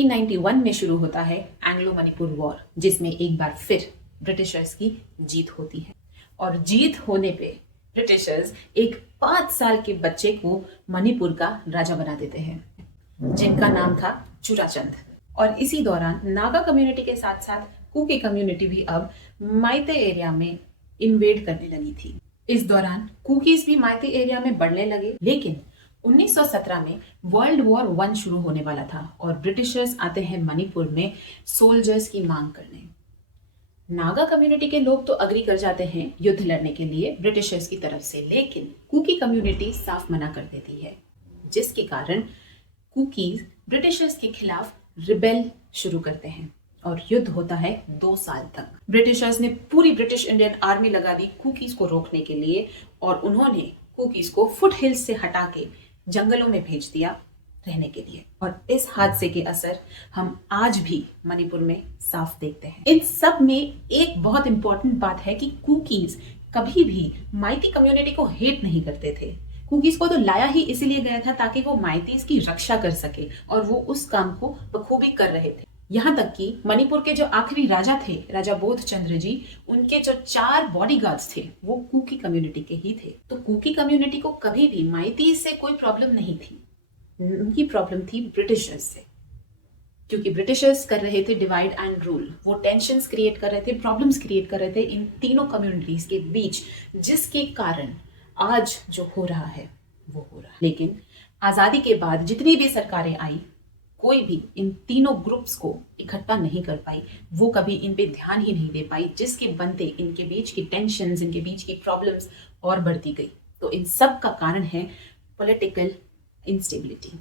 1891 में शुरू होता है एंग्लो मणिपुर वॉर, जिसमें एक बार फिर ब्रिटिशर्स की जीत होती है। और जीत होने पे ब्रिटिशर्स एक 5 साल के बच्चे को मणिपुर का राजा बना देते हैं, जिनका नाम था चूराचंद। और इसी दौरान नागा कम्युनिटी के साथ साथ कुकी कम्युनिटी भी अब माइते एरिया में इन्वेड करने लगी थी। इस दौरान कुकीज भी माइते एरिया में बढ़ने लगे, लेकिन 1917 में वर्ल्ड वॉर 1 शुरू होने वाला था और ब्रिटिशर्स आते हैं मणिपुर में सोल्जर्स की मांग करने। नागा कम्युनिटी के लोग तो अग्री कर जाते हैं युद्ध लड़ने के लिए ब्रिटिशर्स की तरफ से, लेकिन कुकी कम्युनिटी साफ मना कर देती है, जिसके कारण कुकीज ब्रिटिशर्स के खिलाफ रिबेल शुरू करते हैं और युद्ध होता है 2 साल तक। ब्रिटिशर्स ने पूरी ब्रिटिश इंडियन आर्मी लगा दी कुकीज को रोकने के लिए और उन्होंने कुकीज को फुट हिल्स से हटा के जंगलों में भेज दिया रहने के लिए। और इस हादसे के असर हम आज भी मणिपुर में साफ देखते हैं। इन सब में एक बहुत इंपॉर्टेंट बात है कि कुकीज कभी भी माइती कम्युनिटी को हेट नहीं करते थे। कुकीज को तो लाया ही इसीलिए गया था ताकि वो माइतीज की रक्षा कर सके, और वो उस काम को बखूबी कर रहे थे। यहाँ तक कि मणिपुर के जो आखिरी राजा थे, राजा बोधचंद्र जी, उनके जो 4 बॉडीगार्ड्स थे वो कुकी कम्युनिटी के ही थे। तो कुकी कम्युनिटी को कभी भी माइतीज से कोई प्रॉब्लम नहीं थी, उनकी प्रॉब्लम थी ब्रिटिशर्स से, क्योंकि ब्रिटिशर्स कर रहे थे डिवाइड एंड रूल। वो टेंशंस क्रिएट कर रहे थे, प्रॉब्लम्स क्रिएट कर रहे थे इन तीनों कम्युनिटीज के बीच, जिसके कारण आज जो हो रहा है वो हो रहा है। लेकिन आजादी के बाद जितनी भी सरकारें आई, कोई भी इन तीनों ग्रुप्स को इकट्ठा नहीं कर पाई, वो कभी इन पे ध्यान ही नहीं दे पाई, जिसके बनते इनके बीच की टेंशंस, इनके बीच की प्रॉब्लम्स और बढ़ती गई। तो इन सब का कारण है पॉलिटिकल इंस्टेबिलिटी।